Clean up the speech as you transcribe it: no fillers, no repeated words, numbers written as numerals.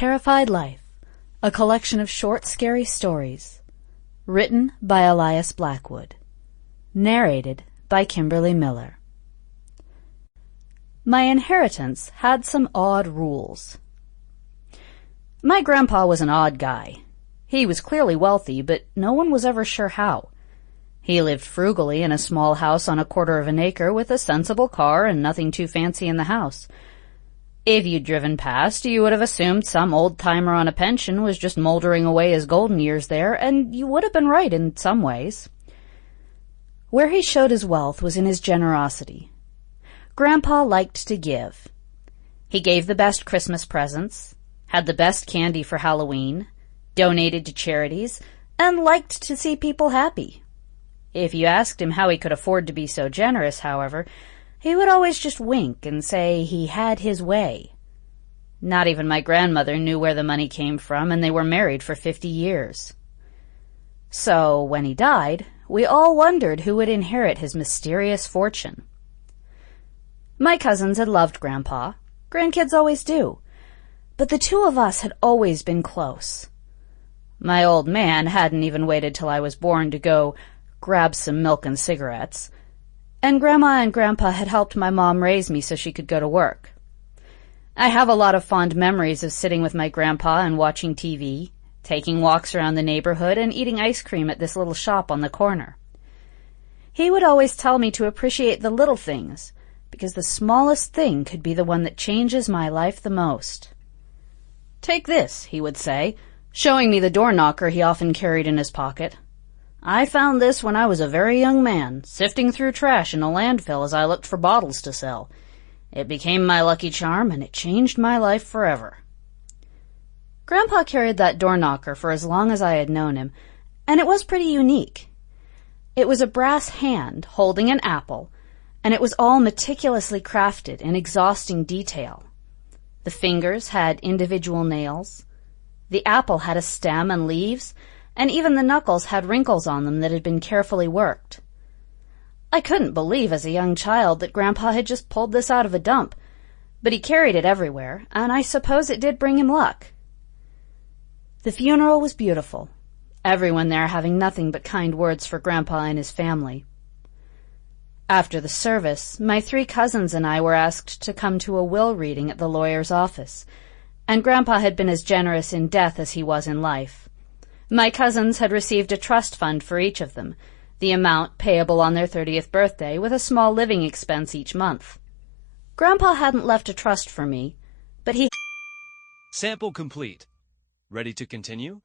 Terrified Life, a collection of short, scary stories, written by Elias Blackwood, narrated by Kimberly Miller. My inheritance had some odd rules. My grandpa was an odd guy. He was clearly wealthy, but no one was ever sure how. He lived frugally in a small house on 1/4 of an acre with a sensible car and nothing too fancy in the house. If you'd driven past, you would have assumed some old-timer on a pension was just moldering away his golden years there, and you would have been right in some ways. Where he showed his wealth was in his generosity. Grandpa liked to give. He gave the best Christmas presents, had the best candy for Halloween, donated to charities, and liked to see people happy. If you asked him how he could afford to be so generous, however, he would always just wink and say he had his way. Not even my grandmother knew where the money came from, and they were married for 50 years. So, when he died, we all wondered who would inherit his mysterious fortune. My cousins had loved Grandpa. Grandkids always do. But the two of us had always been close. My old man hadn't even waited till I was born to go grab some milk and cigarettes, and Grandma and Grandpa had helped my mom raise me so she could go to work. I have a lot of fond memories of sitting with my grandpa and watching TV, taking walks around the neighborhood, and eating ice cream at this little shop on the corner. He would always tell me to appreciate the little things, because the smallest thing could be the one that changes my life the most. "Take this," he would say, showing me the door knocker he often carried in his pocket. "I found this when I was a very young man, sifting through trash in a landfill as I looked for bottles to sell. It became my lucky charm, and it changed my life forever." Grandpa carried that door knocker for as long as I had known him, and it was pretty unique. It was a brass hand holding an apple, and it was all meticulously crafted in exhausting detail. The fingers had individual nails. The apple had a stem and leaves, and even the knuckles had wrinkles on them that had been carefully worked. I couldn't believe as a young child that Grandpa had just pulled this out of a dump, but he carried it everywhere, and I suppose it did bring him luck. The funeral was beautiful, everyone there having nothing but kind words for Grandpa and his family. After the service, my 3 cousins and I were asked to come to a will reading at the lawyer's office, and Grandpa had been as generous in death as he was in life. My cousins had received a trust fund for each of them, the amount payable on their 30th birthday, with a small living expense each month. Grandpa hadn't left a trust for me, but he... Sample complete. Ready to continue?